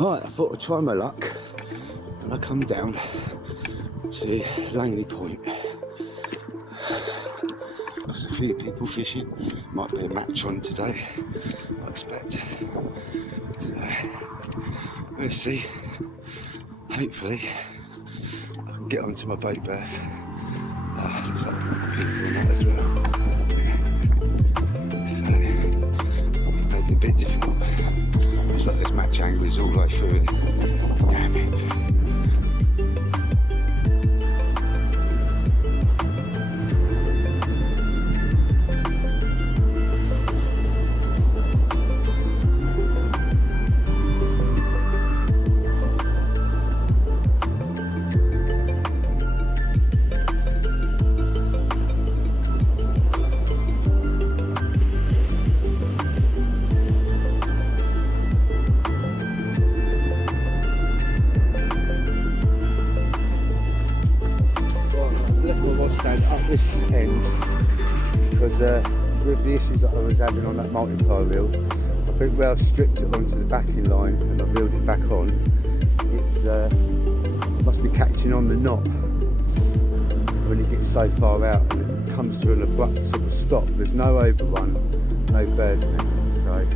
Right, I thought I'd try my luck and I come down to Langley Point. There's a few people fishing, might be a match on today, I expect. So, we'll see. Hopefully I can get onto my boat berth. Looks like people in that as well. So, maybe a bit difficult. Looks like there's match anglers all the way through it. Damn it. Up this end because with the issues that I was having on that multiply reel, I think where I've stripped it onto the backing line and I've reeled it back on, it's must be catching on the knot when it gets so far out and it comes to an abrupt sort of stop. There's no overrun, no bird's nest, so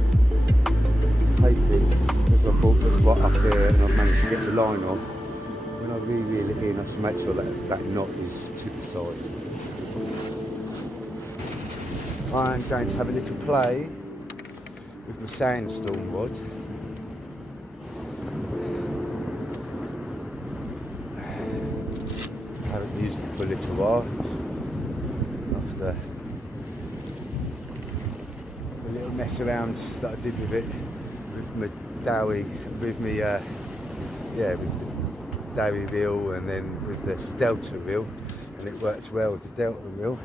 hoping because I brought it right up here and I've managed to get the line off. When I reel it in, I just make sure that that knot is to the side. I'm going to have a little play with my sandstorm rod. I haven't used it for a little while. After a little mess around that I did with it, with my dowie, with me, with dowie reel and then with the delta reel, and it works well with the delta reel.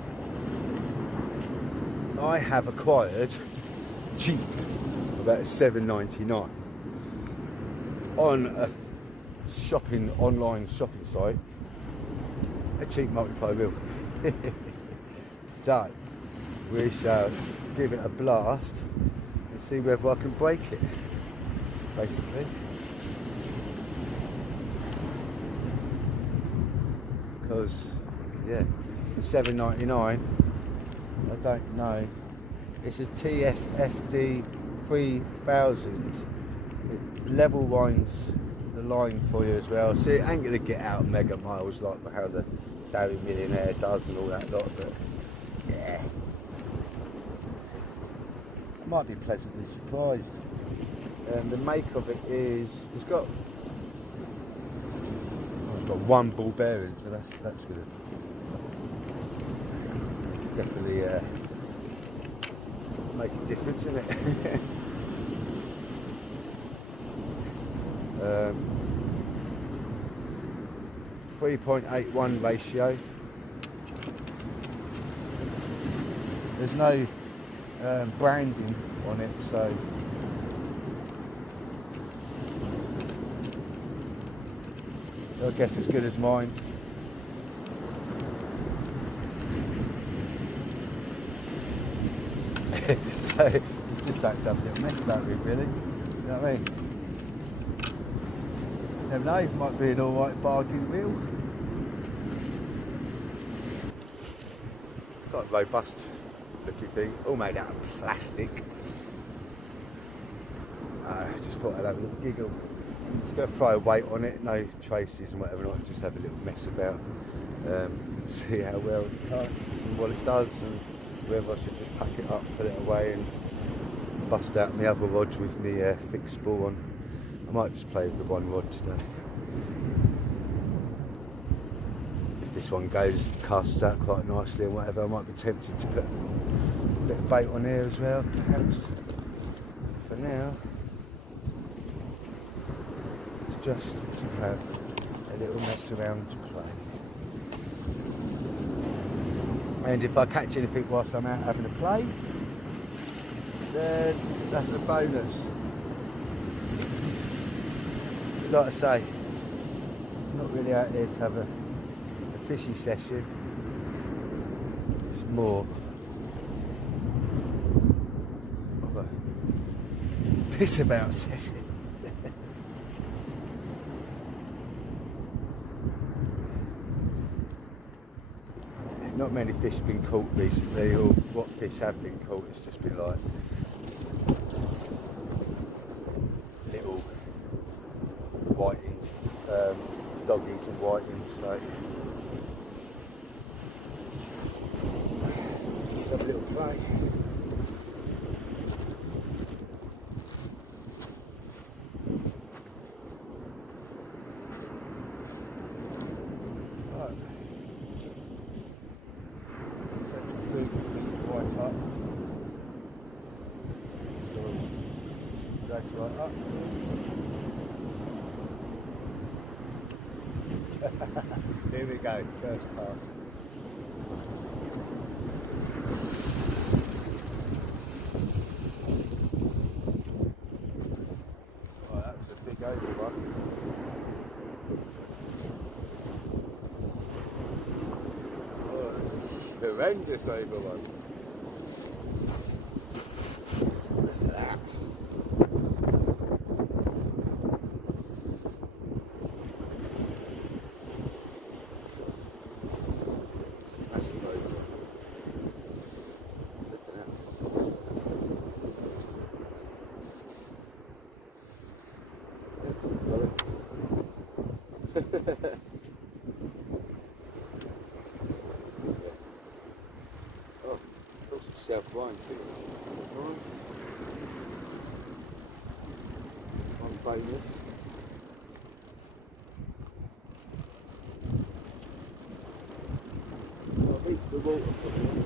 I have acquired cheap about $7.99 on a online shopping site, a cheap multiply reel. So we shall give it a blast and see whether I can break it, basically. Because yeah, $7.99, I don't know. It's a TSSD 3000. It level winds the line for you as well. So it ain't gonna get out mega miles like how the Dowie Millionaire does and all that lot, but yeah, I might be pleasantly surprised. The make of it is it's got one ball bearing, so that's good. Definitely make a difference in it. 3.81 ratio. There's no branding on it, so I guess as good as mine. So it's just such a little mess about it, really. You know what I mean? Never know, it might be an alright bargain reel. Got a robust looking thing, all made out of plastic. Just thought I'd have a little giggle. Just go throw a weight on it, no traces and whatever, not just have a little mess about. See how well it does and what it does, and whether I should just pack it up, put it away and bust out my other rods with my fixed spool on. I might just play with the one rod today. If this one goes, casts out quite nicely and whatever, I might be tempted to put a bit of bait on here as well, perhaps. For now, it's just to have a little mess around to play. And if I catch anything whilst I'm out having a play, then that's a bonus. Like I say, I'm not really out here to have a fishy session. It's more of a piss about session. not many fish have been caught recently, or what fish have been caught, it's just been like little whitings, doggies and whitings, so let's have a little play. Right up. Here we go, first cast. Oh, that was a big over one. Oh, horrendous over one. Oh, got some self-wine too. Nice. Unfamous. I've reached the water somewhere.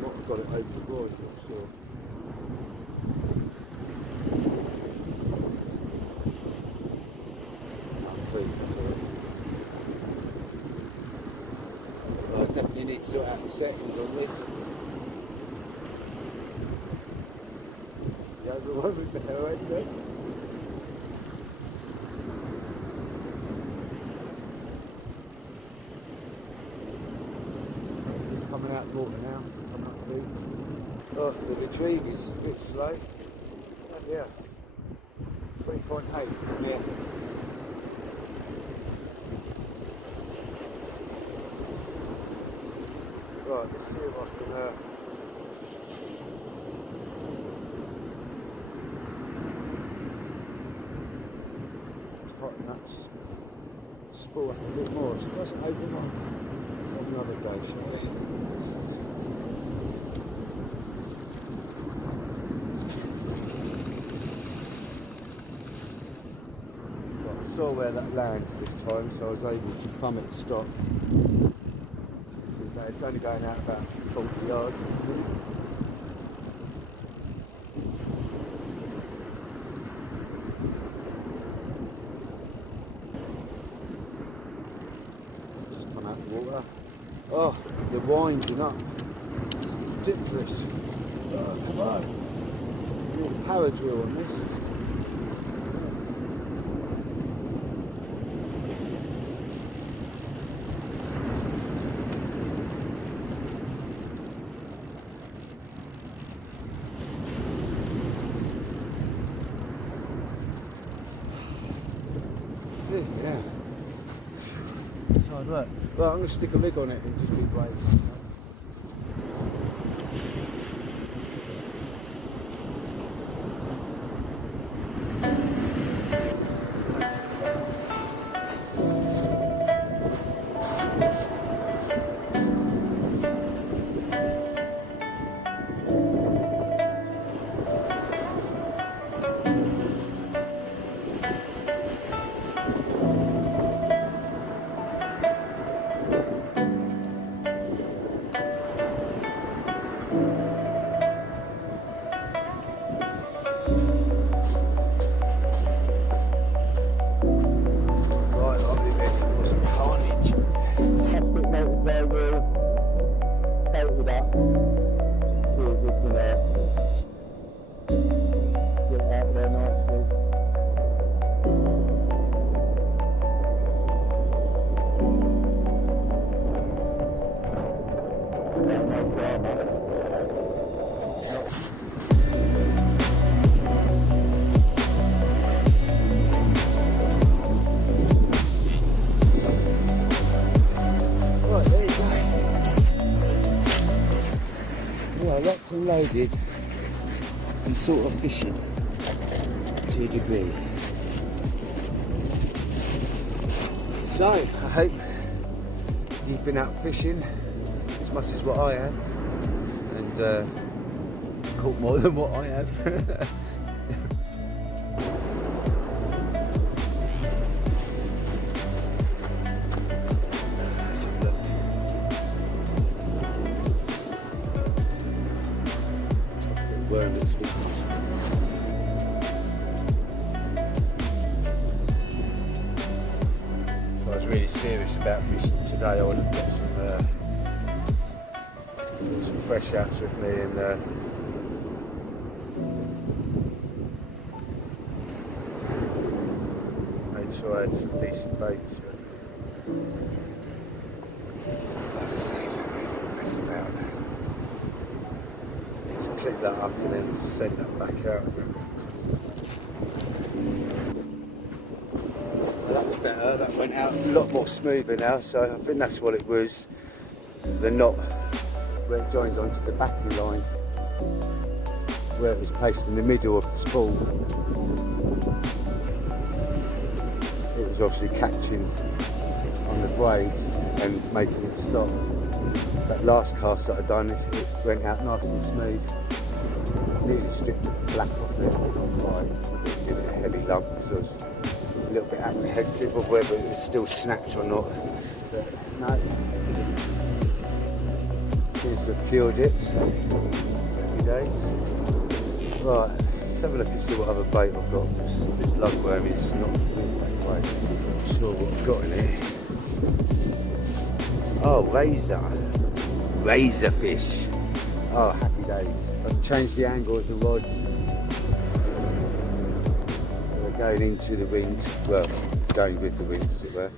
Might have got it over the board, I'm not sure. I definitely need to sort out the settings on this. The other one was better, wasn't it? It's coming out of the water now. Coming up through. Oh, the retrieve is a bit slow. Oh, yeah. 3.8. Yeah. Right, let's see if I can tighten that spool up a bit more. So it doesn't open up. Let's have another go, shall we? Right, I saw where that lands this time, so I was able to thumb it to stop. It's only going out about 40 yards. Just come out the water. Oh, the winding up. It's ridiculous. Oh, come on. You need a power drill on this. Yeah. It's hard work. Well, I'm going to stick a lid on it and just be brave. loaded and sort of fishing to a degree. So I hope you've been out fishing as much as what I have, and caught more than what I have. So I was really serious about fishing today. I want to get some fresh outs with me, and made sure I had some decent baits. But I just need to mess about. Need to clip that up and then send that back out. That's better, that went out a lot more smoother now, so I think that's what it was. The knot where it joined onto the backing line, where it was placed in the middle of the spool. It was obviously catching on the braid and making it stop. That last cast that I'd done, it went out nice and smooth. Nearly stripped the black off it, I didn't give it a heavy lump because I was a little bit apprehensive of whether it would still snatch or not. But no, seems to have cured it. Happy days. Right, let's have a look and see what other bait I've got. This lugworm is not quite sure what I've got in it. Oh, razor fish. Oh, happy days. I've changed the angle of the rods. Going into the wind, well, going with the wind as it were.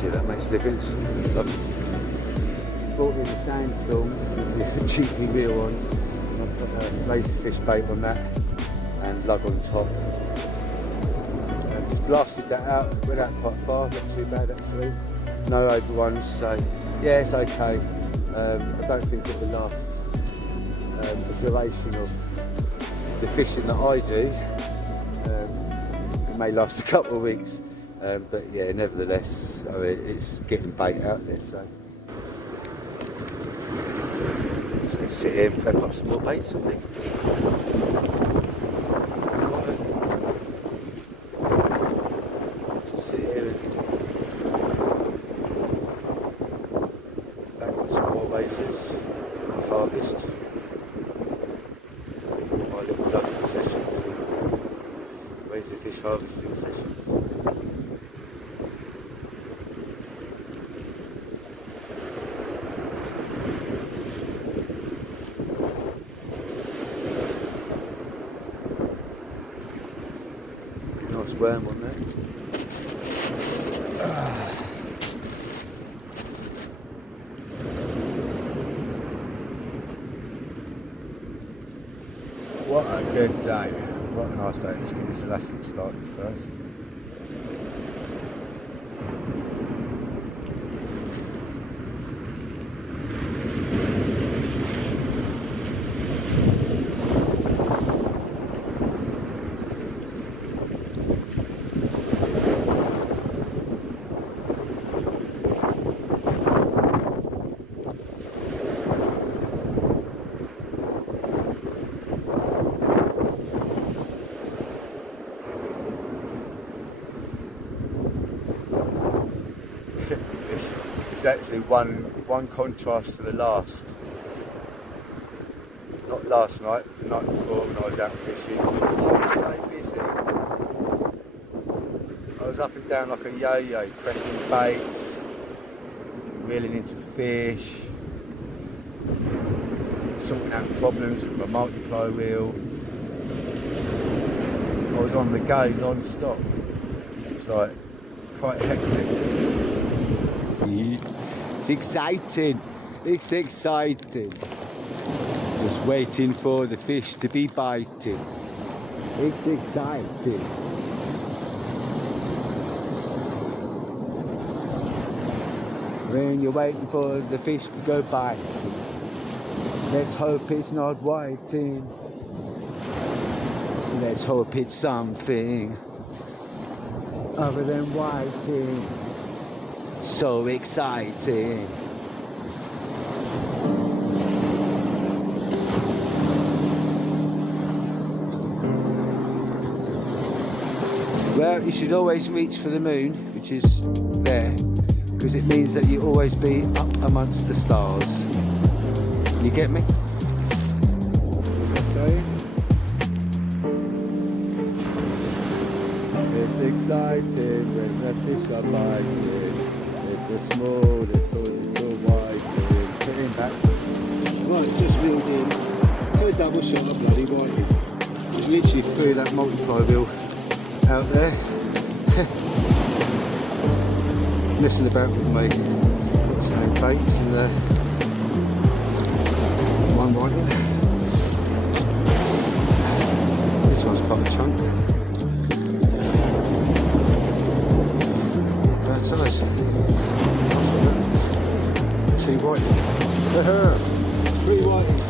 See, that makes a difference. I've brought in the sandstorm with the cheeky reel on, and I've put a laserfish bait on that and lug on top. Just blasted that out, went out quite far, not too bad actually. No overruns, so yeah, it's okay. I don't think it will last the duration of the fishing that I do. It may last a couple of weeks, but yeah, nevertheless, I mean, it's getting bait out there, so just gonna sit here and prep up some more baits, I think. Just sit here and back with some more razors, harvest my little lucky session. Fish harvesting session. Nice worm on there. What a good day. What a nice day. Let's get this elastic started first. Actually one contrast to the last. Not last night, the night before when I was out fishing. I was so busy. I was up and down like a yo-yo, prepping baits, reeling into fish, sorting out problems with my multiply reel. I was on the go non-stop. It's like quite hectic. It's exciting, it's exciting. Just waiting for the fish to be biting. It's exciting. When you're waiting for the fish to go biting. Let's hope it's not whiting. Let's hope it's something other than whiting. So exciting. Well, you should always reach for the moon, which is there, because it means that you always be up amongst the stars. You get me? What am I saying? It's exciting when the fish are biting. It's a small little whiting. Put in back. Right, just reeled in. So a double shot of bloody whiting. Just literally threw that multiply reel out there. Messing about with my sand baits and one whiting. This one's quite a chunk. Bad size. Two whiting. 3 whiting.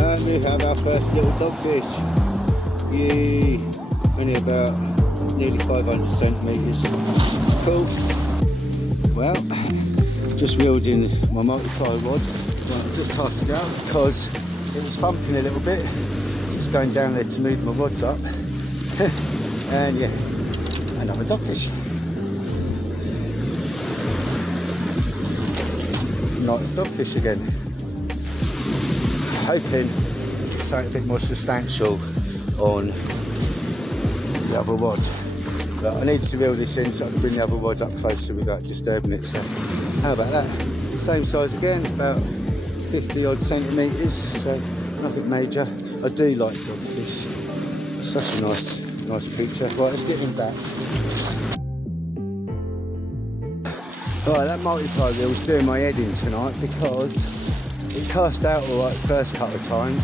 And we have our first little dogfish. Yay! Only about nearly 500 centimetres. Cool. Well, just reeled in my multi-ply rod. Right, I just cast it out because it was thumping a little bit. Just going down there to move my rods up. And yeah, another dogfish. Not a dogfish again. Hoping something a bit more substantial on the other rod. But I need to reel this in so I can bring the other rod up closer without disturbing it. So how about that? Same size again, about 50 odd centimetres, so nothing major. I do like dogfish. It's such a nice creature. Right, let's get him back. Right, that multiply reel was doing my head in tonight because it cast out alright the first couple of times.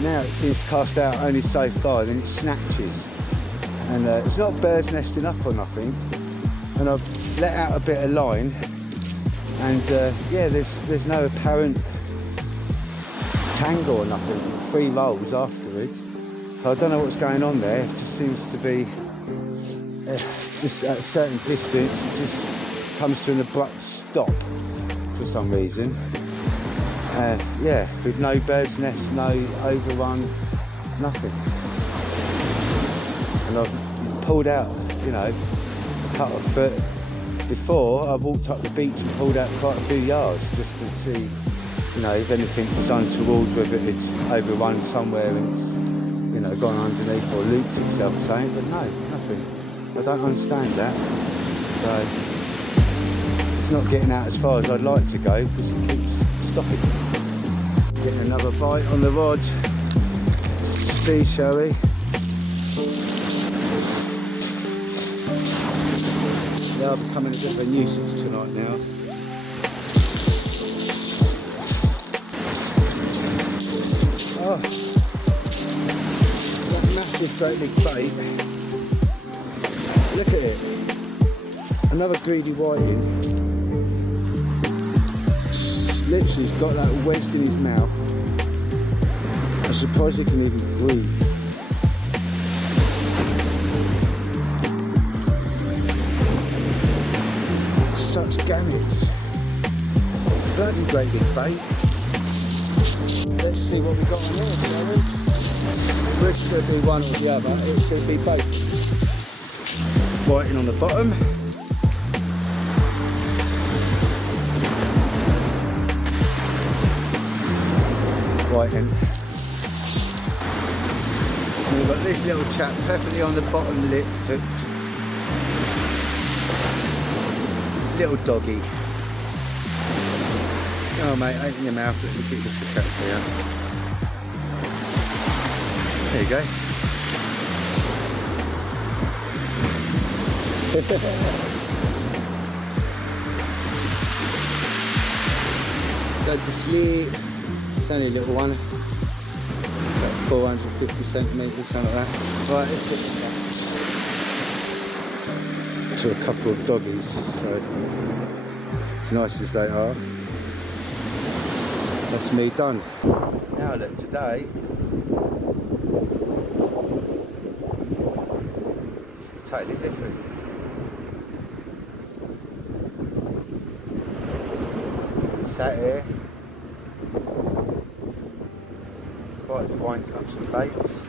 Now it seems to cast out only so far, then it snatches. And it's not birds nesting up or nothing. And I've let out a bit of line, and yeah, there's no apparent tangle or nothing. 3 rolls afterwards. So I don't know what's going on there. It just seems to be just at a certain distance. It just comes to an abrupt stop for some reason. Yeah, with no bird's nest, no overrun, nothing. And I've pulled out, you know, a couple of foot. Before, I walked up the beach and pulled out quite a few yards just to see, you know, if anything was untoward, whether it's overrun somewhere and it's, you know, gone underneath or looped itself or something. But no, nothing. I don't understand that. So it's not getting out as far as I'd like to go because it keeps stopping. Getting another bite on the rod. See, shall we? They are becoming a bit of a nuisance tonight now. Oh, that massive great big bait. Look at it. Another greedy whiting. Literally, he's got that wedged in his mouth. I'm surprised he can even breathe. Such gammets. Bloody great big bait. Let's see what we've got on here, shall we? It could be one or the other, it could be both. Whiting on the bottom. Whiting. And we've got this little chap perfectly on the bottom lip hooked. Little doggy. Oh mate, open your mouth, let me keep this for cat for you. There you go. Go to sleep. It's only a little one. About 450 centimetres, something like that. Right, let's get this back to a couple of doggies. So as nice as they are, that's me done. Now look, today it's totally different. Sat here, quietly winding up some baits.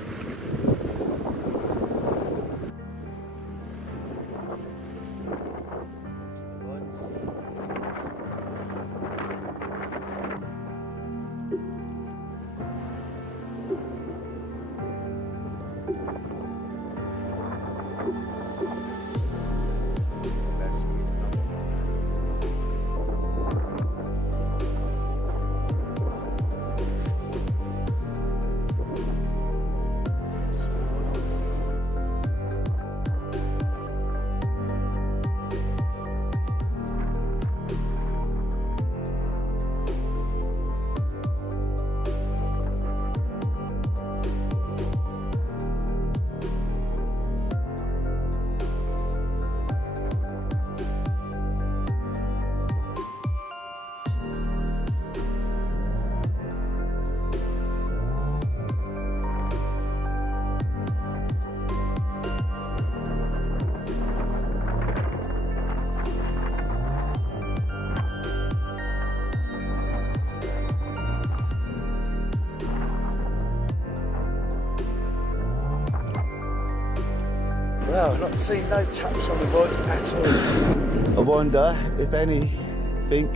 Well, I've not seen no taps on the rod at all. I wonder if anything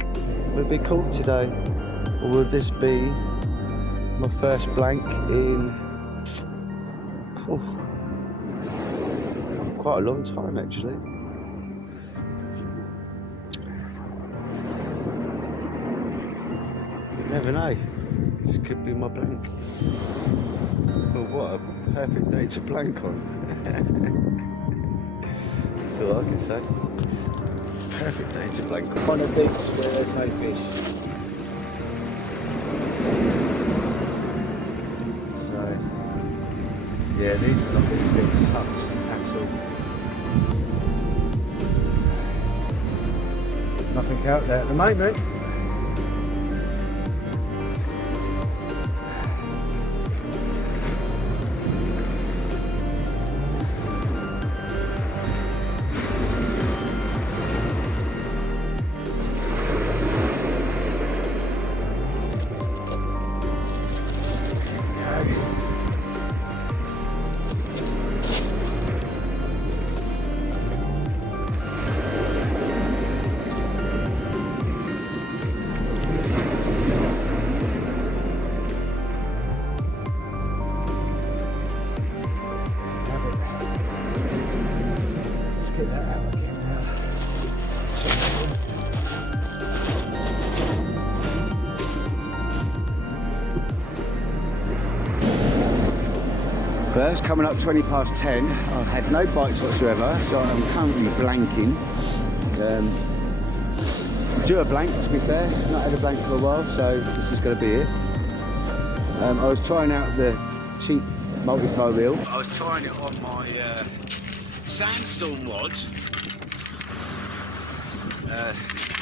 will be caught today, or will this be my first blank in quite a long time actually. You never know, this could be my blank. But what a perfect day to blank on. That's all I can say. Perfect day to blank on a beach where there's no fish. So, yeah, these are not really being touched at all. Nothing out there at the moment. Get that out again now. So that's coming up 20 past 10. I've had no bites whatsoever, so I'm currently blanking. Due a blank, to be fair. Not had a blank for a while, so this is going to be it. I was trying out the cheap multi-pole reel. I was trying it on my sandstorm rod.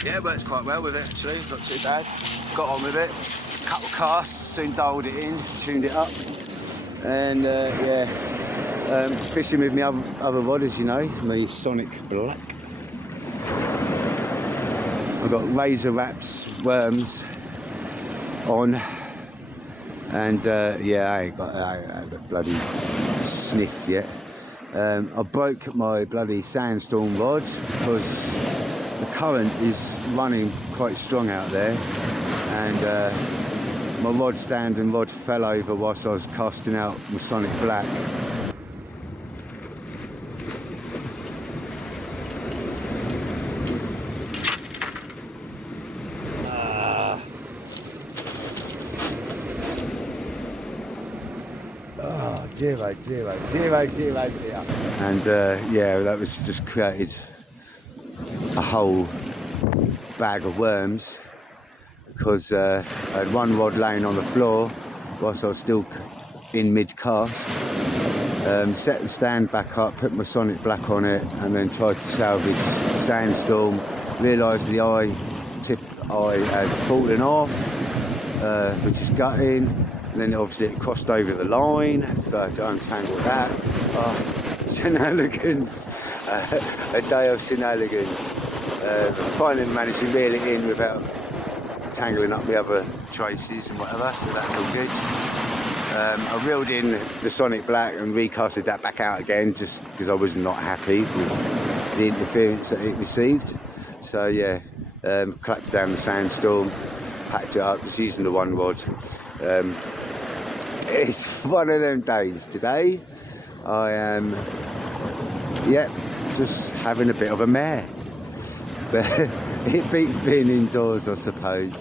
Yeah, it works quite well with it actually, not too bad. Got on with it, couple casts, soon dialed it in, tuned it up, and yeah, fishing with my other rod, as you know, my Sonic Black. I've got razor wraps worms on, and yeah, I ain't got a bloody sniff yet. I broke my bloody sandstorm rod because the current is running quite strong out there, and my rod stand and rod fell over whilst I was casting out my Sonic Black. Zero. And yeah, that was just created a whole bag of worms, because I had one rod laying on the floor whilst I was still in mid-cast. Set the stand back up, put my Sonic Black on it, and then tried to salvage the sandstorm. Realised the tip eye had fallen off, which is gutting, and then obviously it crossed over the line, so I had to untangle that. Shenanigans, a day of shenanigans. Finally managed to reel it in without tangling up the other traces and whatever, so that's all good. I reeled in the Sonic Black and recasted that back out again, just because I was not happy with the interference that it received. So yeah, clapped down the sandstorm, packed it up, just using the one rod. It's one of them days today. I am, just having a bit of a mare. But it beats being indoors, I suppose.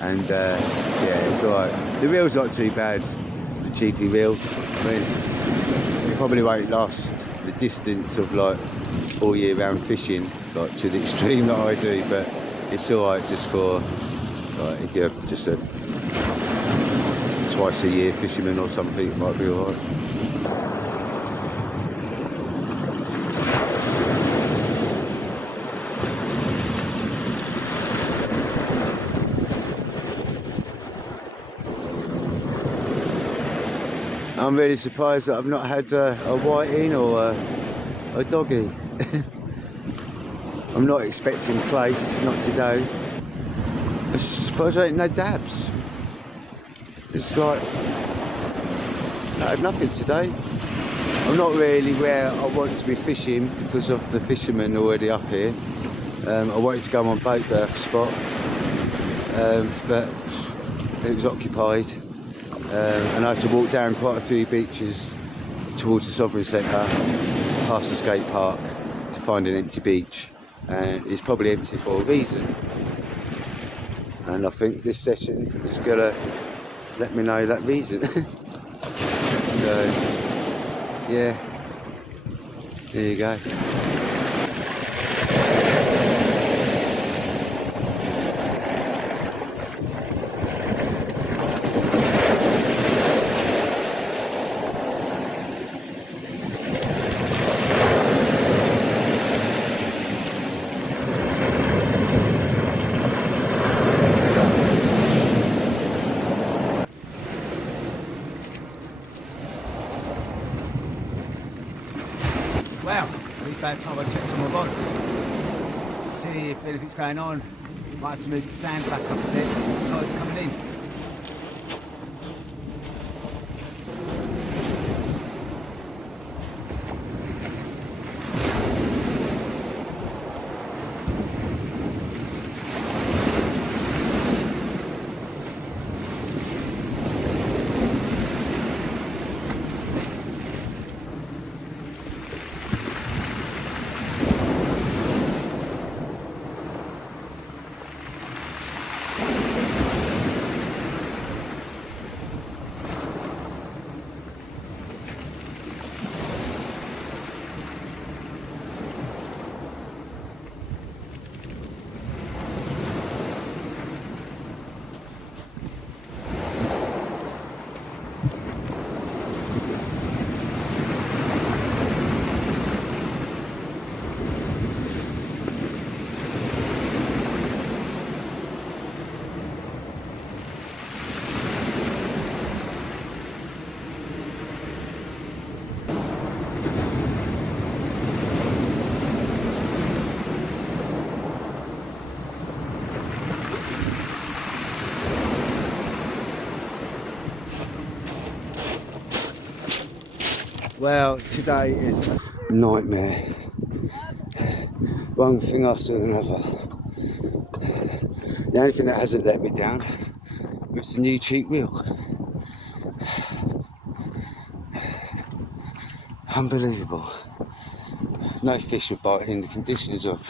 And it's alright. The reel's not too bad, the cheapy reel. I mean, it probably won't last the distance of like all year round fishing, like to the extreme that I do, but it's alright just for like if you're just a twice a year fisherman or something, it might be alright. I'm really surprised that I've not had a whiting or a doggy. I'm not expecting place, not today. I suppose I ain't no dabs. It's like I had nothing today. I'm not really where I want to be fishing because of the fishermen already up here. I wanted to go on boat berth spot, but it was occupied. And I had to walk down quite a few beaches towards the Sovereign Centre, past the skate park, to find an empty beach, and it's probably empty for a reason. And I think this session is going to let me know that reason. So, yeah, there you go. Well, really bad time I checked on my rods. See if anything's going on. Might have to move the stand back up a bit. Tide's coming in. Well, today is a nightmare. One thing after another. The only thing that hasn't let me down was the new cheap wheel. Unbelievable. No fish are biting. The conditions of,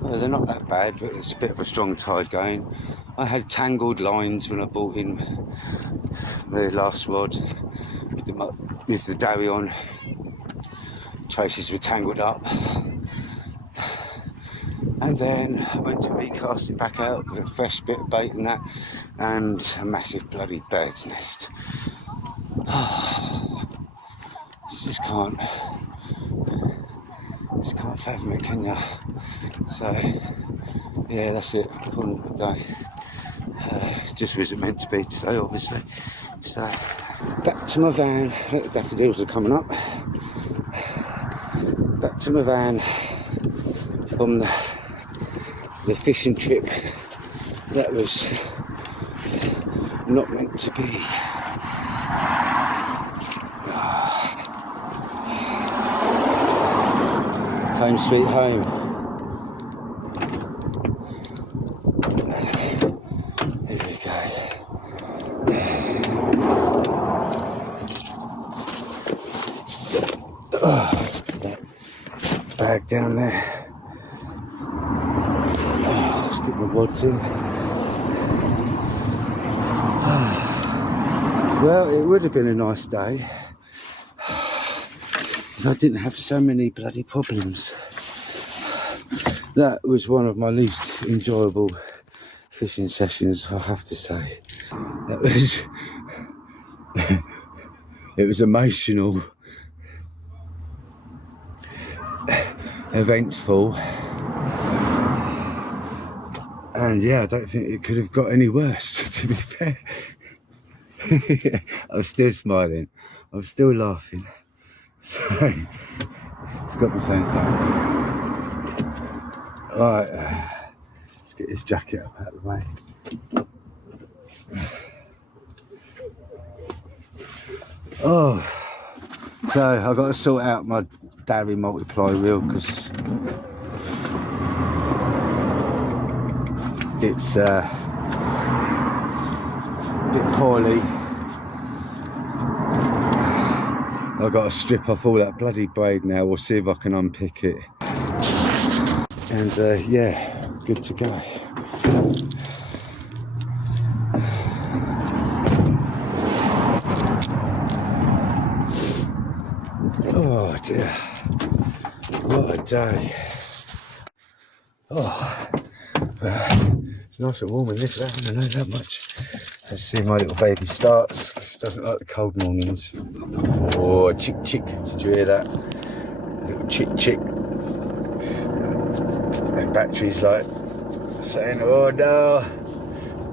well, they're not that bad, but it's a bit of a strong tide going. I had tangled lines when I brought in the last rod with the dowie on. Traces were tangled up, and then I went to recast it back out with a fresh bit of bait and that, and a massive bloody bird's nest. Just can't fathom it, can ya? So yeah, that's it. Calling it a day. It's just wasn't meant to be today, obviously. So back to my van. Look, the daffodils are coming up. Back to my van from the fishing trip that was not meant to be. Home sweet home. Here we go. That bag down there. Let's get my rods in. Well, it would have been a nice day if I didn't have so many bloody problems. That was one of my least enjoyable fishing sessions, I have to say. It was emotional, eventful, and yeah, I don't think it could have got any worse, to be fair. I'm still smiling, I'm still laughing, so it's got me saying something. Alright, let's get this jacket up out of the way. Oh, so I've got to sort out my Darry multiply reel because it's a bit poorly. I've got to strip off all that bloody braid now. We'll see if I can unpick it. And yeah, good to go. Oh dear, what a day. Oh, it's nice and warm in this van, I know that much. Let's see if my little baby starts, because she doesn't like the cold mornings. Oh, chick chick, did you hear that? Little chick chick. And battery's like saying, oh no,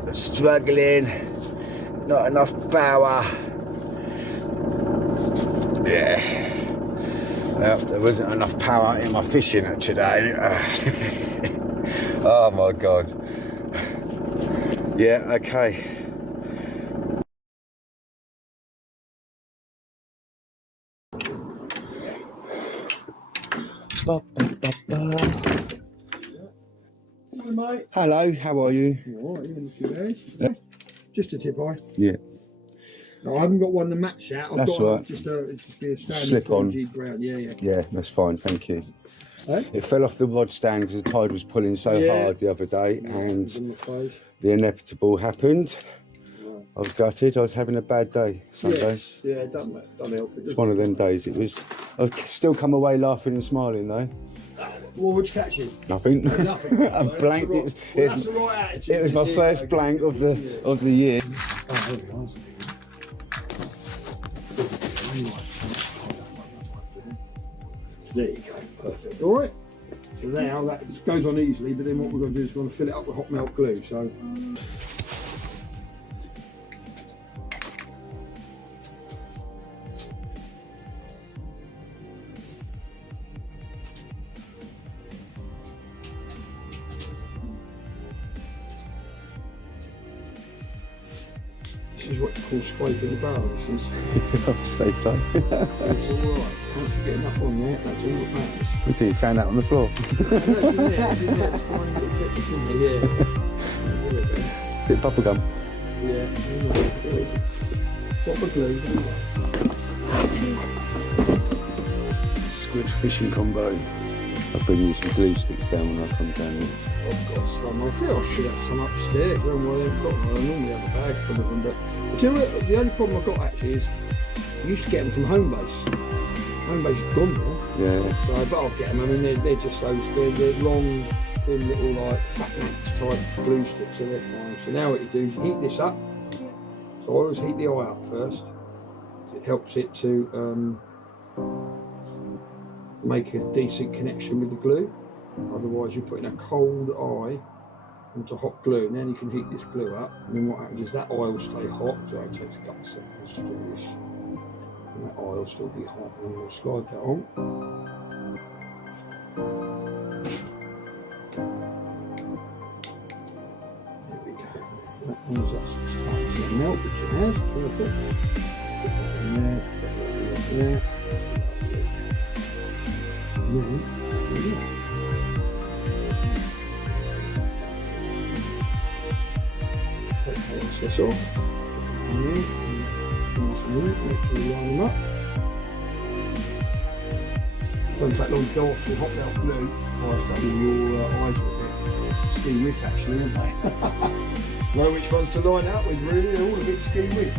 I'm struggling, not enough power. Yeah. Well, there wasn't enough power in my fishing today. Oh my god. Yeah, okay. Ba, ba, ba, ba. Hello, mate. Hello, how are you? Alright, yeah. Just a tip eye. Yeah. No, I haven't got one to match that. I've That's got right. just a standard Slip on. 4G ground. Yeah. Yeah, that's fine, thank you. Eh? It fell off the rod stand because the tide was pulling so Yeah. hard the other day, and It's on the face. the inevitable happened. Right. I was gutted, I was having a bad day some days. Yeah, it doesn't help. It's one of them days it was. I still come away laughing and smiling though. Well, what'd you catch it? Nothing. Nothing. I'm blank. Well, that's the right attitude. It was my first blank of the year. Oh, there we are. There you go, perfect. All right. So now that goes on easily, but then what we're going to do is we're going to fill it up with hot melt glue. So. This is what you call scraping the barrel, this is. I'll say so. It's alright. Once you get enough on there, that's all that matters. We did, found that on the floor. Bit of bubble gum. Squid fishing combo. I've been using glue sticks down when I come down here. I've got some. I feel I should have some upstairs. Well, I've got one. I normally have a bag full of them, but you know what, the only problem I've got actually is I used to get them from home base. Home base is gone now. Yeah. So, but I'll get them. I mean, they're just those. They're long, thin little like fat max type glue sticks, so they're fine. So now what you do is you heat this up. So I always heat the eye up first. It helps it to make a decent connection with the glue. Otherwise, you're putting a cold eye onto hot glue, and then you can heat this glue up, and then what happens is that oil will stay hot, so it takes a couple of seconds to do this, and that oil will still be hot, and we'll slide that on. There we go. That one's starting to melt, which it has, perfect. Put that in there, there. Take this off. And then, nice and neat, make sure you line them up. Don't take long to go off the hot melt glue. Otherwise, your eyes will get ski with actually, aren't they? Know which ones to line up with, really, they're all a bit ski with.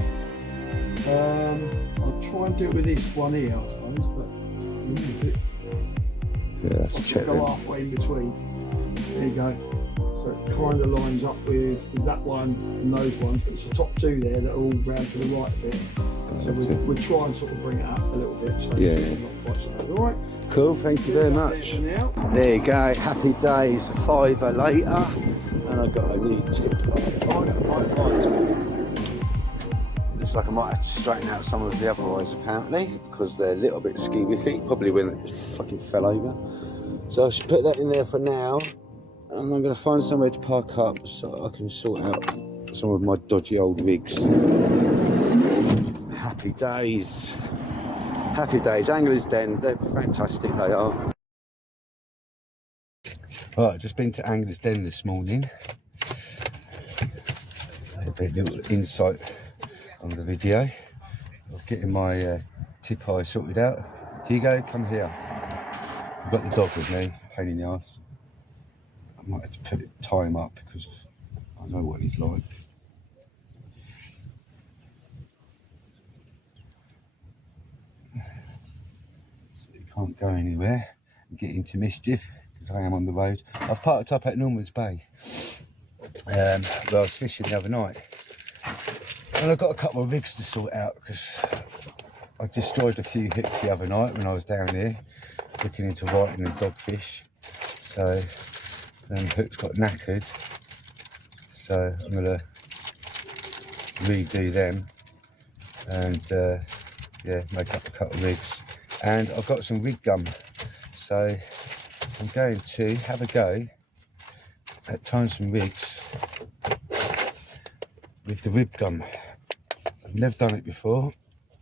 I'll try and do it with this one here, I suppose, but Yeah, that's check. go halfway in between. There you go. So it kind of lines up with that one and those ones, but it's the top two there that are all round to the right a bit. So we'll try and sort of bring it up a little bit. So Yeah. it's not quite so bad. All right. Cool, thank you very much. There you go, happy days, 5 later, and I've got a new tip. Looks like I might have to straighten out some of the other eyes apparently, because they're a little bit ski whiffy, probably when it just fucking fell over. So I should put that in there for now, and I'm going to find somewhere to park up so I can sort out some of my dodgy old rigs. Happy days. Happy days, Angler's Den, they're fantastic, they are. Right, I've just been to Angler's Den this morning. A little insight on the video of getting my tip eye sorted out. Hugo, come here. I've got the dog with me, pain in the arse. I might have to tie him up because I know what he's like. Can't go anywhere and get into mischief because I am on the road. I've parked up at Norman's Bay where I was fishing the other night, and I've got a couple of rigs to sort out because I destroyed a few hooks the other night when I was down here looking into whiting and dogfish. So then the hooks got knackered, so I'm going to redo them and yeah, make up a couple of rigs. And I've got some rig gum, so I'm going to have a go at tying some rigs with the rib gum. I've never done it before,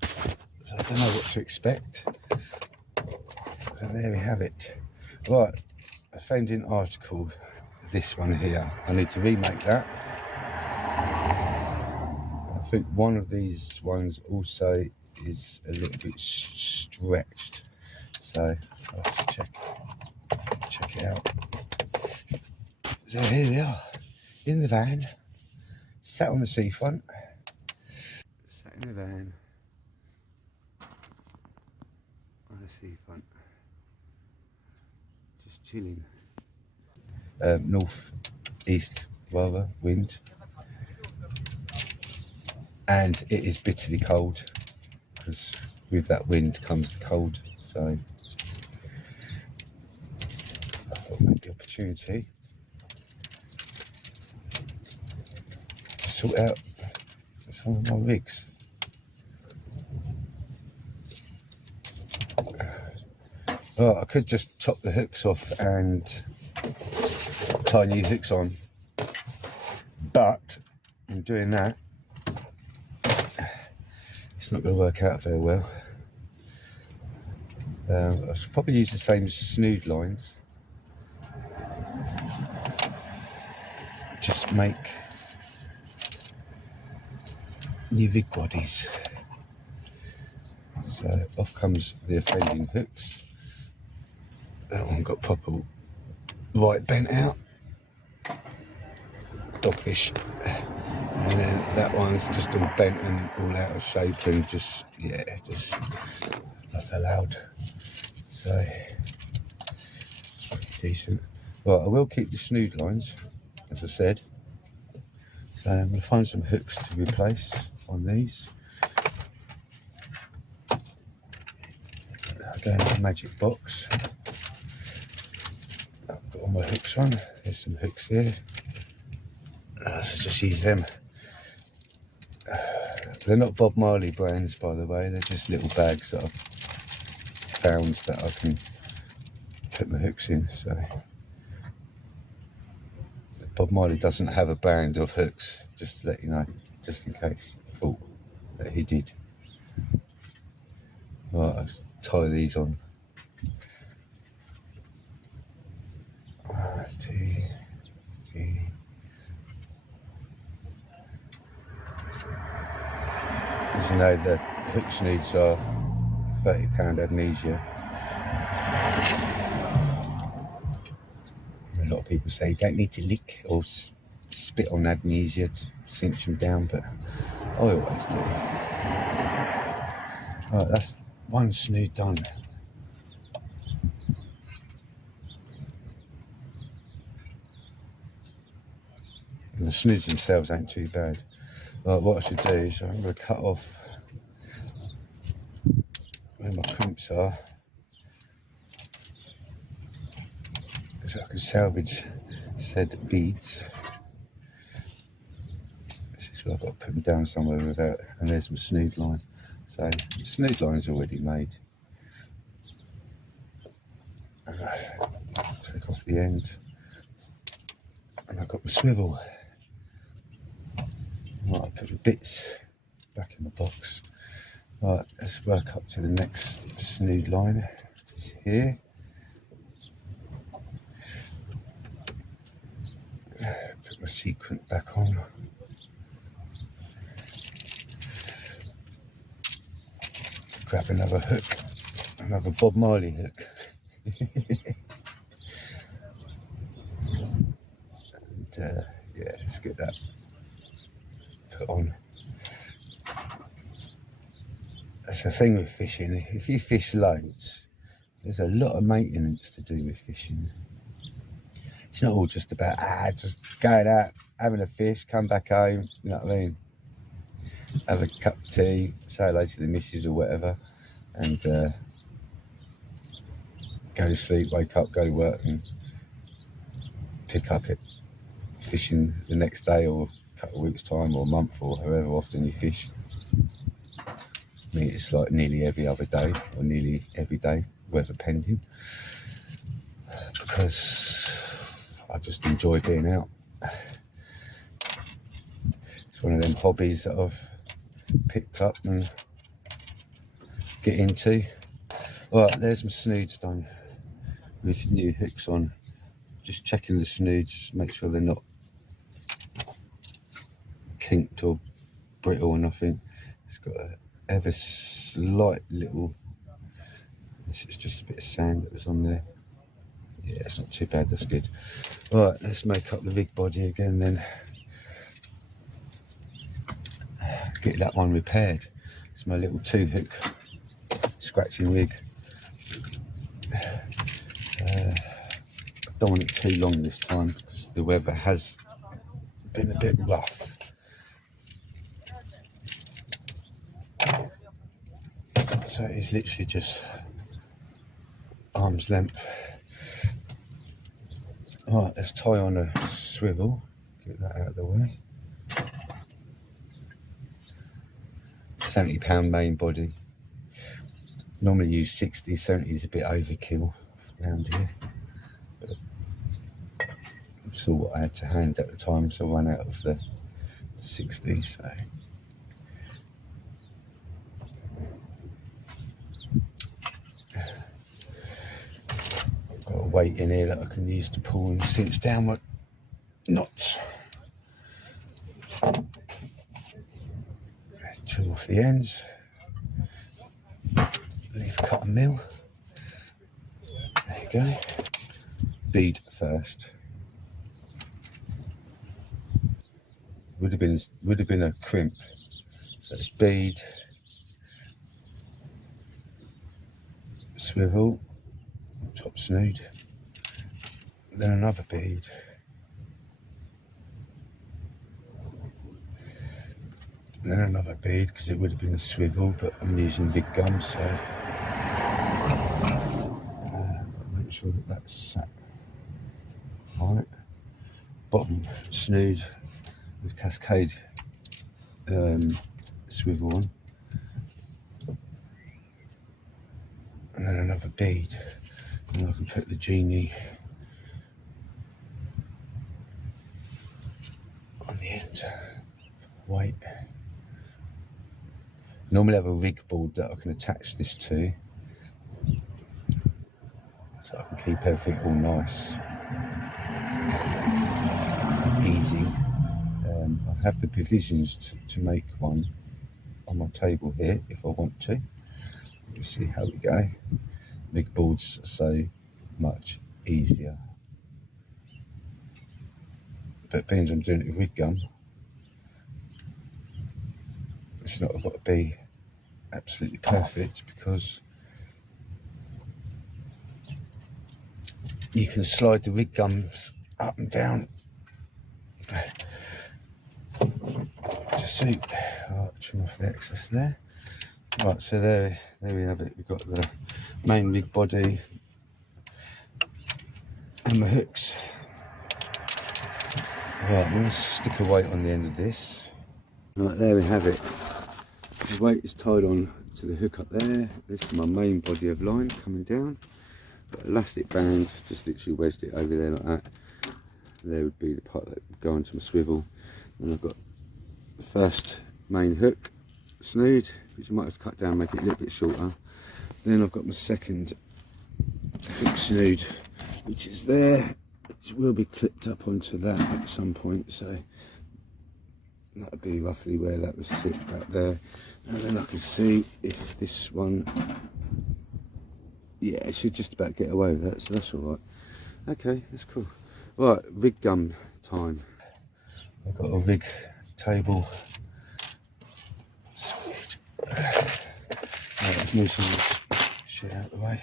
so I don't know what to expect. So there we have it. Right, I found an article, this one here. I need to remake that. I think one of these ones also is a little bit stretched, so I'll have to check it out. So here we are in the van, sat on the seafront, sat in the van on the seafront, just chilling. North east rather wind, and it is bitterly cold. Because with that wind comes the cold, so I thought I'd make the opportunity to sort out some of my rigs. Well, I could just chop the hooks off and tie new hooks on, but in doing that, it's not going to work out very well. I should probably use the same snood lines. Just make new rig bodies. So off comes the offending hooks. That one got proper right bent out. Dogfish. And then that one's just all bent and all out of shape and just, yeah, just not allowed. So, it's decent. Right, I will keep the snood lines, as I said. So I'm going to find some hooks to replace on these. I'll go into the magic box. I've got all my hooks on. There's some hooks here. So just use them. They're not Bob Marley brands, by the way. They're just little bags that I've found that I can put my hooks in. So Bob Marley doesn't have a brand of hooks, just to let you know, just in case you thought that he did. Right, I'll tie these on. As you know, the hook snoods are £30 amnesia. A lot of people say you don't need to lick or spit on amnesia to cinch them down, but I always do. Right, that's one snood done. And the snoods themselves ain't too bad. Right, what I should do is I'm going to cut off where my crimps are, so I can salvage said beads. This is where I've got to put them down somewhere without, and there's my snood line. So the snood line is already made. Take off the end, and I've got my swivel. Right, I'll put the bits back in the box. Right, let's work up to the next snood line, which is here. Put my sequent back on. Grab another hook, another Bob Marley hook. And yeah, let's get that put on. That's the thing with fishing. If you fish loads, there's a lot of maintenance to do with fishing. It's not all just about just going out, having a fish, come back home, you know what I mean? Have a cup of tea, say hello to the missus or whatever, and go to sleep, wake up, go to work, and pick up it fishing the next day or a couple of weeks' time or a month or however often you fish. I mean, it's like nearly every other day or nearly every day, weather pending, because I just enjoy being out. It's one of them hobbies that I've picked up and get into. Right, there's my snoods done with new hooks on. Just checking the snoods, make sure they're not kinked or brittle or nothing. It's got a ever slight little, this is just a bit of sand that was on there. Yeah, it's not too bad, that's good. Right, let's make up the rig body again then. Get that one repaired. It's my little 2-hook scratching rig. I don't want it too long this time because the weather has been a bit rough. So it's literally just arm's length. Alright, let's tie on a swivel, get that out of the way. £70 main body. Normally use 60, 70 is a bit overkill around here. But I saw what I had to hand at the time, so I ran out of the 60, so. I've got a weight in here that I can use to pull and cinch down my knots. Trim off the ends. Leave a cut and mill. There you go. Bead first. Would have been a crimp. So it's bead, swivel, top snood, then another bead, then another bead because it would have been a swivel, but I'm using big gum, so make sure that that's sat right. Bottom snood with cascade swivel on, and then another bead, and I can put the genie on the end. Wait. Normally I have a rig board that I can attach this to, so I can keep everything all nice, easy. I have the provisions to make one on my table here if I want to. We'll see how we go. Rig boards are so much easier, but being as I'm doing it with rig gun, it's not got to be absolutely perfect, because you can slide the rig guns up and down to suit. Right, trim off the excess there. Right, so there we have it. We've got the main rig body and the hooks. Right, I'm going to stick a weight on the end of this. Right, there we have it. The weight is tied on to the hook up there. This is my main body of line coming down. Got an elastic band, just literally wedged it over there like that. There would be the part that would go onto my swivel. And I've got the first main hook snood, which I might have to cut down, make it a little bit shorter. Then I've got my second hook snood, which is there, which will be clipped up onto that at some point. So that would be roughly where that would sit back there. And then I can see if this one, yeah, it should just about get away with that, so that's all right. Okay, that's cool. Right, rig gun time. I've got a rig table. Sweet. Right, move some of this shit out of the way.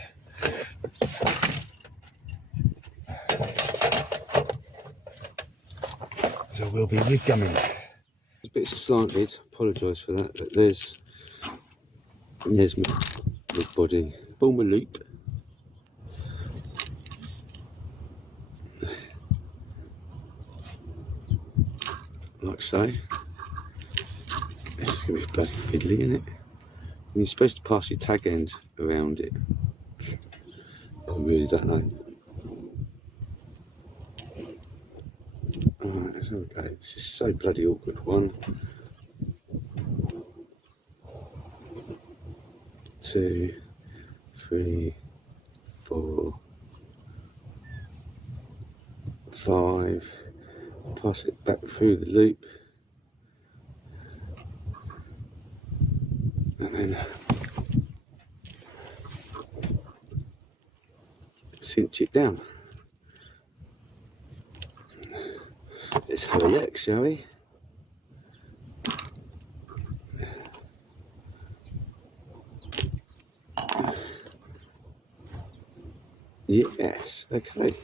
So we'll be rig gumming. It's a bit slanted, apologise for that, but there's my rig body. Pull my loop. Like so. This is going to be bloody fiddly, isn't it? And you're supposed to pass your tag end around it. I really don't know. Alright, let's have a go. This is so bloody awkward. 1, 2, 3, 4, 5. Pass it back through the loop, and then cinch it down. Let's have a look, shall we? Yes, okay.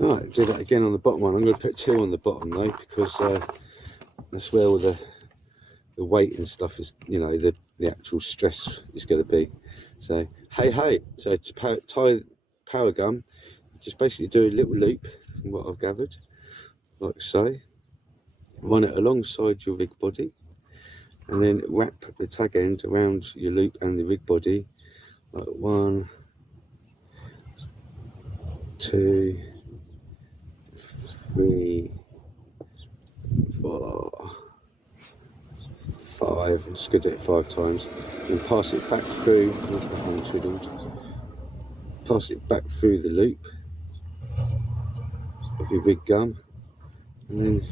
Right, do that again on the bottom one. I'm going to put 2 on the bottom though, because that's where all the weight and stuff is, you know, the actual stress is going to be. So, hey, so to tie power gun, just basically do a little loop from what I've gathered, like so. Run it alongside your rig body, and then wrap the tag end around your loop and the rig body, like 1, 2, 3, 4, 5. I'm just going to do it 5 times, and pass it back through. Pass it back through the loop of your rig gun, and then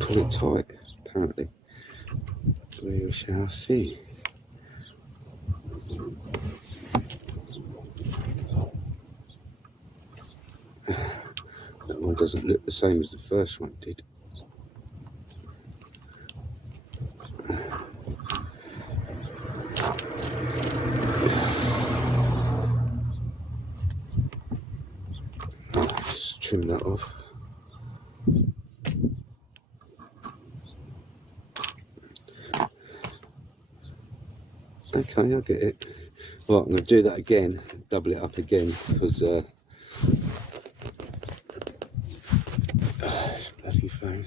pull it tight. Apparently, we shall see. That one doesn't look the same as the first one did. Just trim that off. Okay, I get it. Well, I'm going to do that again, double it up again, because my phone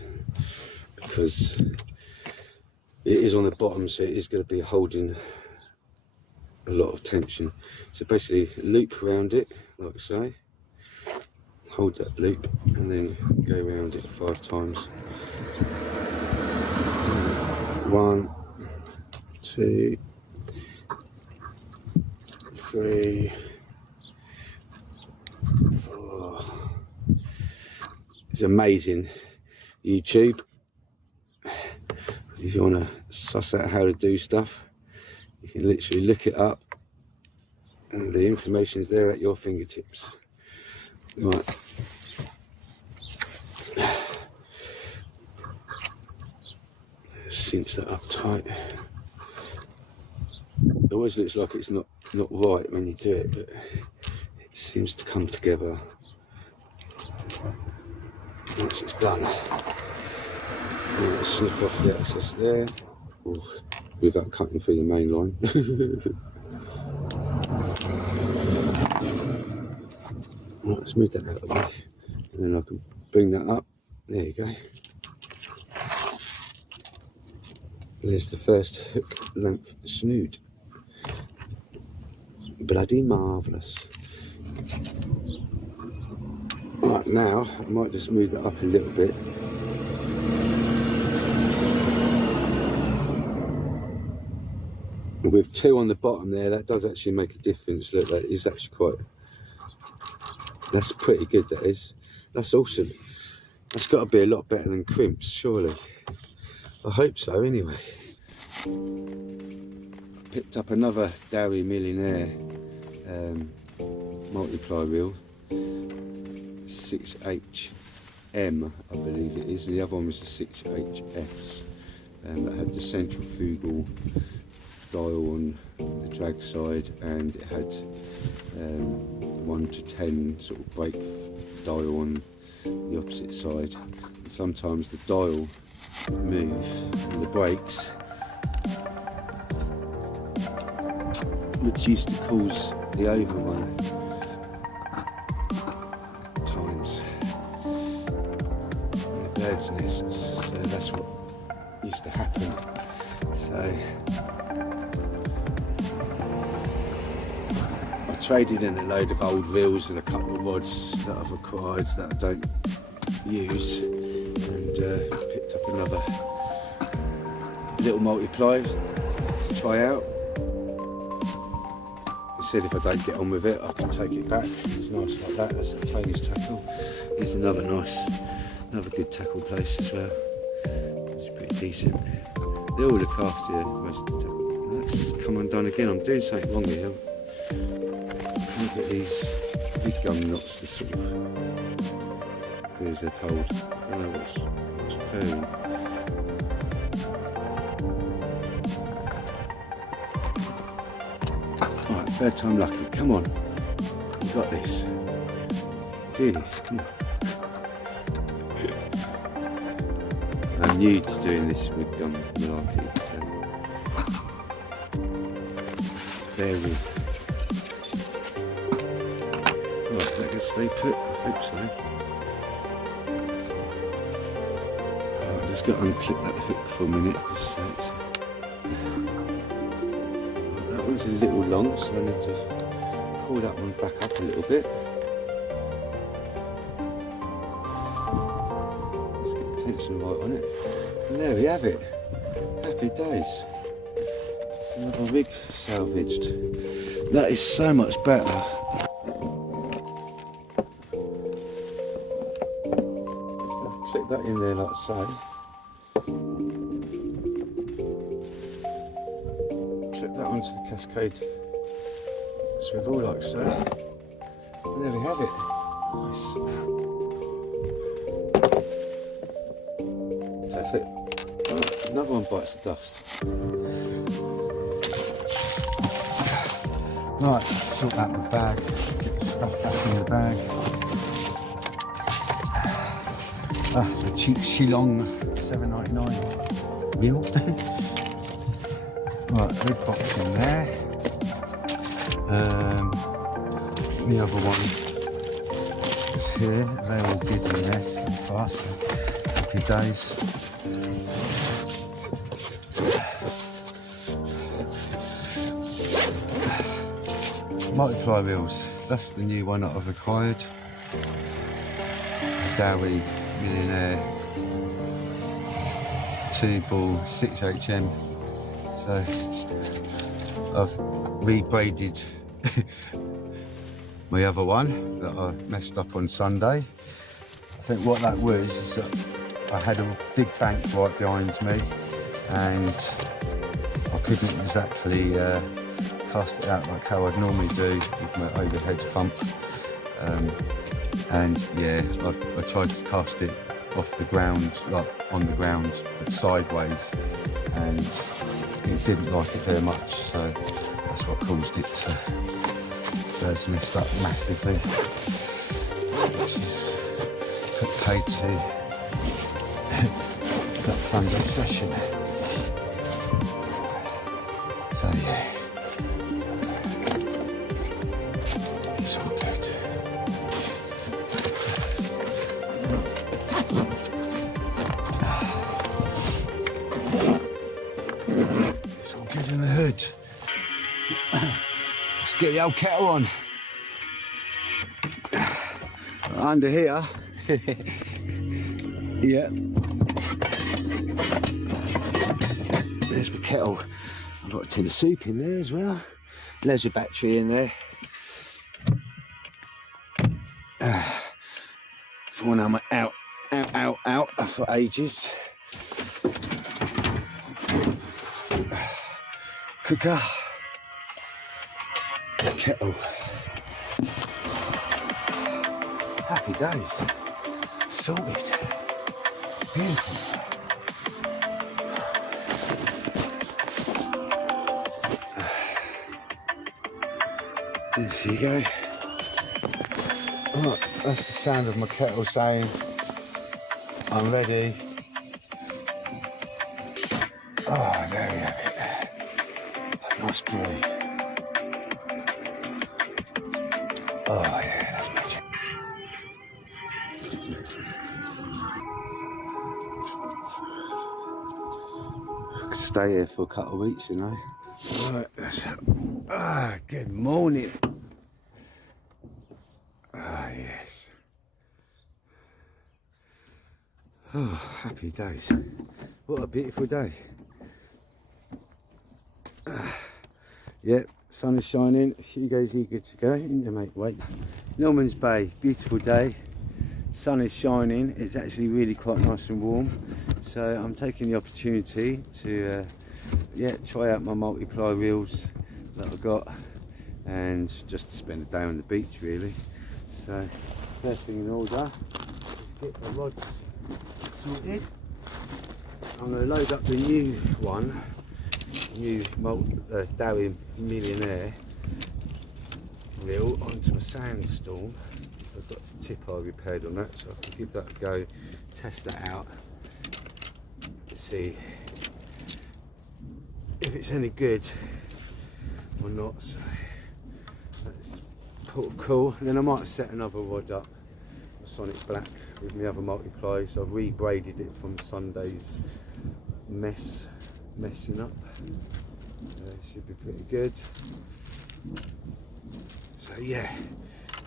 because it is on the bottom, so it is going to be holding a lot of tension. So basically loop around it, like I say, hold that loop and then go around it 5 times. 1, 2, 3, 4. It's amazing. YouTube, if you want to suss out how to do stuff, you can literally look it up and the information is there at your fingertips. Right. Cinch that up tight. It always looks like it's not right when you do it, but it seems to come together once it's done. Snip off the excess there, without cutting through the main line. Right, let's move that out of the way, and then I can bring that up. There you go. There's the first hook length snood. Bloody marvellous. Right, now I might just move that up a little bit. With 2 on the bottom there, that does actually make a difference. Look, that is actually quite, that's pretty good, that is. That's awesome. That's got to be a lot better than crimps, surely. I hope so, anyway. Picked up another Dowie Millionaire multiply reel, 6HM, I believe it is. The other one was a 6HS, that had the centrifugal dial on the drag side, and it had 1 to 10 sort of brake dial on the opposite side. And sometimes the dial move and the brakes, which used to cause the overrun at times in the bird's nests. So that's what used to happen. So I traded in a load of old reels and a couple of rods that I've acquired that I don't use, and picked up another little multiply to try out. He said if I don't get on with it, I can take it back. It's nice like that. That's a Tony's tackle. Here's another good tackle place as well. It's pretty decent. They all look after you, most of the tackle. That's come undone again. I'm doing something wrong here. Look at these big gum knots to sort of do as they're told. I don't know what's occurring. Right, 3rd time lucky. Come on. You've got this. Do this. Come on. I'm new to doing this with gum malarkey, so bear with. Oh, is that going to stay put? I hope so. Oh, I've just got to unclip that hook for a minute, just so it's... That one's a little long, so I need to pull that one back up a little bit. Let's get the tension right on it. And there we have it. Happy days. Another rig salvaged. That is so much better. Clip that in there like so. Clip that onto the cascade swivel like so. And there we have it. Nice. Perfect. Right, another one bites the dust. Right, sort out the bag. Get the stuff back in the bag. The cheap Shillong $7.99 reel. Right, red box in there. The other one is here. They're all good in there, fast. happy days. Multiply wheels, that's the new one that I've acquired. Dowie Millionaire 2-ball 6HM. So I've rebraided my other one that I messed up on Sunday. I think what that was is that I had a big bank right behind me and I couldn't exactly cast it out like how I'd normally do with my overhead pump. And yeah, I tried to cast it off the ground, like on the ground, but sideways, and it didn't like it very much, so that's what caused it to burst messed up massively, which is paid to that Sunday session. So yeah, it's all good. It's all good in the hood. Let's get the old kettle on. Under here, yeah, there's the kettle. I've got a tin of soup in there as well. Leisure battery in there. For when I'm out for ages. Cooker. Kettle. Happy days. Sorted. Beautiful. There you go. Oh, that's the sound of my kettle saying I'm ready. Oh, there we have it. Nice brew. Oh yeah, that's magic. I could stay here for a couple of weeks, you know. Right, good morning. Yes. Oh, happy days. What a beautiful day. Yep, sun is shining. Hugo's eager to go. In there, mate. Wait. Norman's Bay, beautiful day. Sun is shining. It's actually really quite nice and warm. So I'm taking the opportunity to try out my multiply reels that I've got, and just to spend a day on the beach really. So first thing in order is get the rods sorted. I'm going to load up the new one, new Dowie Millionaire reel onto a sandstorm. I've got the tip I repaired on that, so I can give that a go, test that out to see if it's any good or not. So that's cool. And then I might set another rod up, a Sonic Black, with my other multiply. So I've rebraided it from Sunday's messing up. It should be pretty good. So yeah,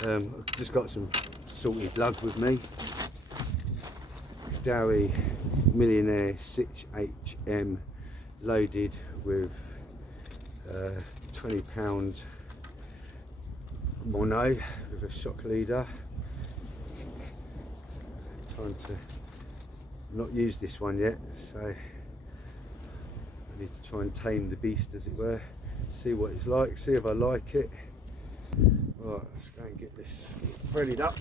I've just got some salted lug with me. Dowie Millionaire 6HM loaded with £20 mono with a shock leader. Trying to not use this one yet, so I need to try and tame the beast, as it were, see what it's like, see if I like it. Right, let's go and get this threaded up.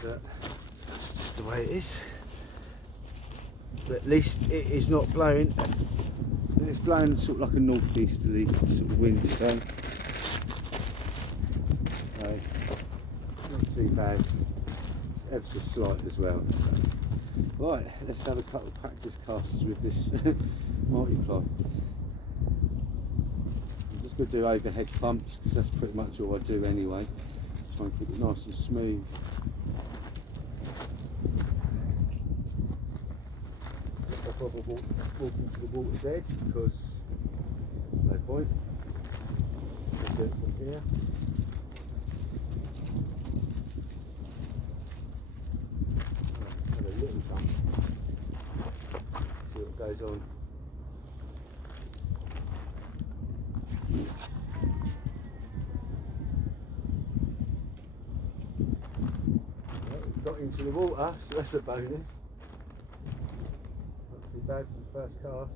That's just the way it is. But at least it is not blowing. It's blowing sort of like a northeasterly sort of wind today. So not too bad. It's ever so slight as well. So Right, let's have a couple of practice casts with this multiply. I'm just going to do overhead thumps because that's pretty much all I do anyway. Try and keep it nice and smooth. I'll probably walk into the water's edge because there's no point. I'll do it from here. Have a little thump. See what goes on. Got into the water, so that's a bonus. Not too bad for the first cast.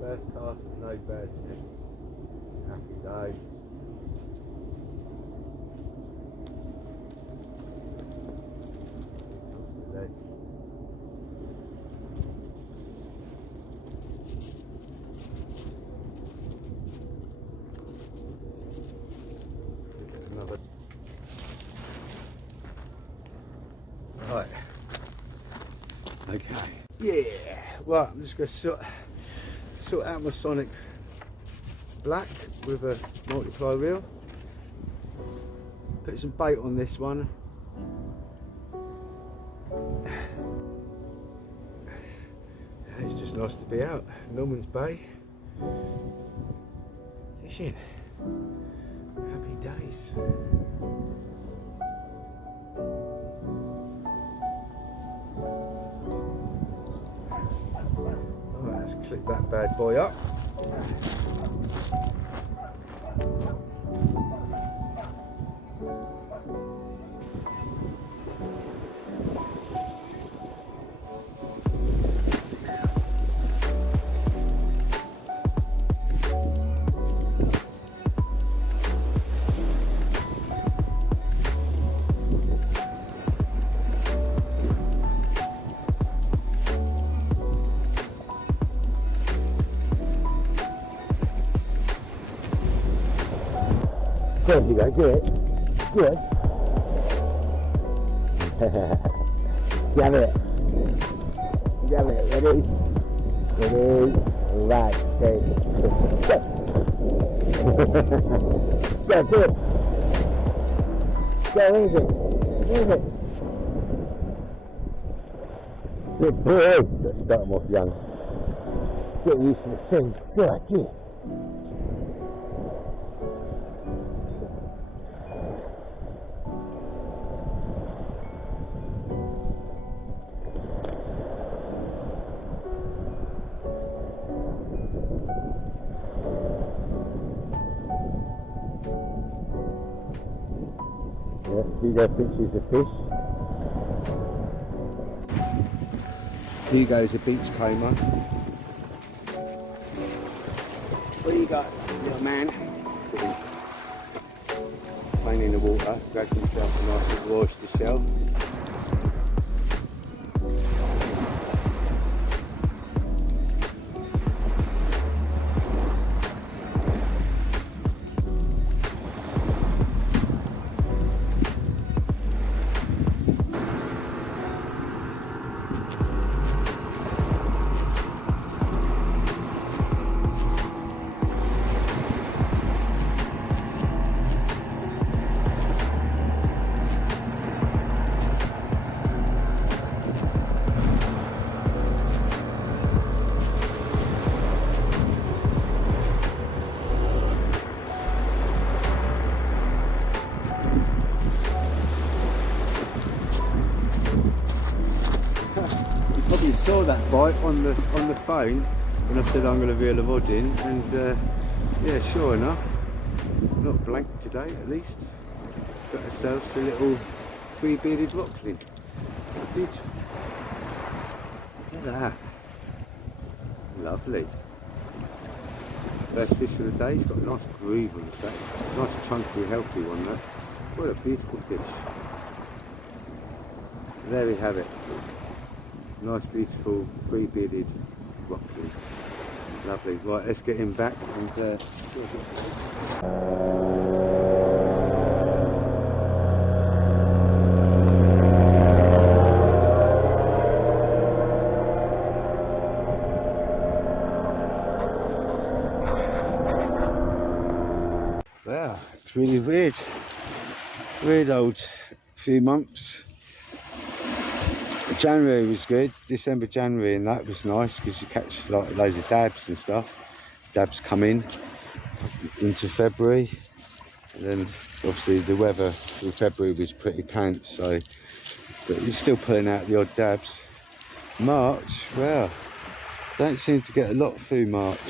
First cast, no birds nests. Happy days. Lead. Another. Right. Okay. Yeah. Right. I'm just going to sort out my Sonic Black with a multiply reel. Put some bait on this one. It's just nice to be out. Norman's Bay. Fishing. Happy days. Alright, let's click that bad boy up. There you go, good. Good. Grab it. Grab it. Ready? Ready? Right. Okay. Go. Go, do it. Go, where is it? Where is it? Good boy. Let's start them off young. Get used to the thing. Good, good. Yeah, Hugo thinks she's a fish. Hugo's a beachcomber. What you got, little man? Playing in the water, grabbed himself a nice little oyster shell. You saw that bite on the phone when I said I'm going to reel a rod in, and yeah, sure enough, not blank today at least. Got ourselves a little three-bearded rockling. Beautiful. Look at that. Lovely. First fish of the day. He's got a nice groove on the back. Nice chunky, healthy one. That. What a beautiful fish. There we have it. Nice, beautiful, three-bearded rockling. Lovely. Right, let's get him back and Wow, it's really weird. Weird old few months. January was good, December, January, and that was nice because you catch like loads of dabs and stuff. Dabs come in into February, and then obviously the weather in February was pretty pants, so but you're still pulling out the odd dabs. March, well, don't seem to get a lot through March.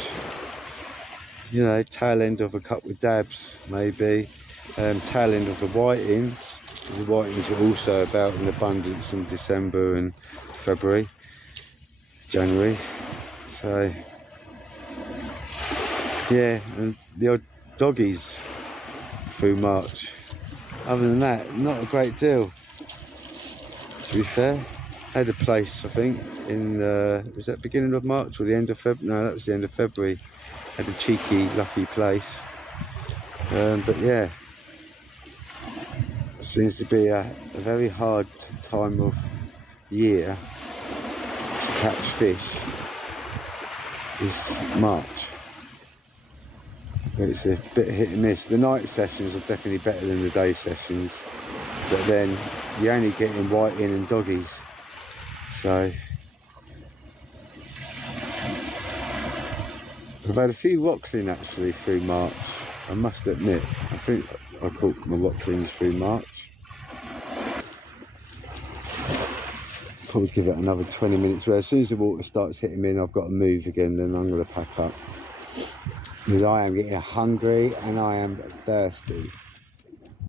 You know, tail end of a couple of dabs maybe, tail end of the whitings. The whitings were also about in abundance in December and February, January. So yeah, and the odd doggies through March. Other than that, not a great deal, to be fair. Had a place, I think, in was that beginning of March or the end of February? No, that was the end of February. Had a cheeky, lucky place. But yeah, seems to be a very hard time of year to catch fish is March. But it's a bit hit and miss. The night sessions are definitely better than the day sessions, but then you're only getting whiting and doggies. So I've had a few rockling actually through March, I must admit. I think I caught my rocklings through March. Probably give it another 20 minutes, where as soon as the water starts hitting me and I've got to move again, then I'm going to pack up. Because I am getting hungry and I am thirsty.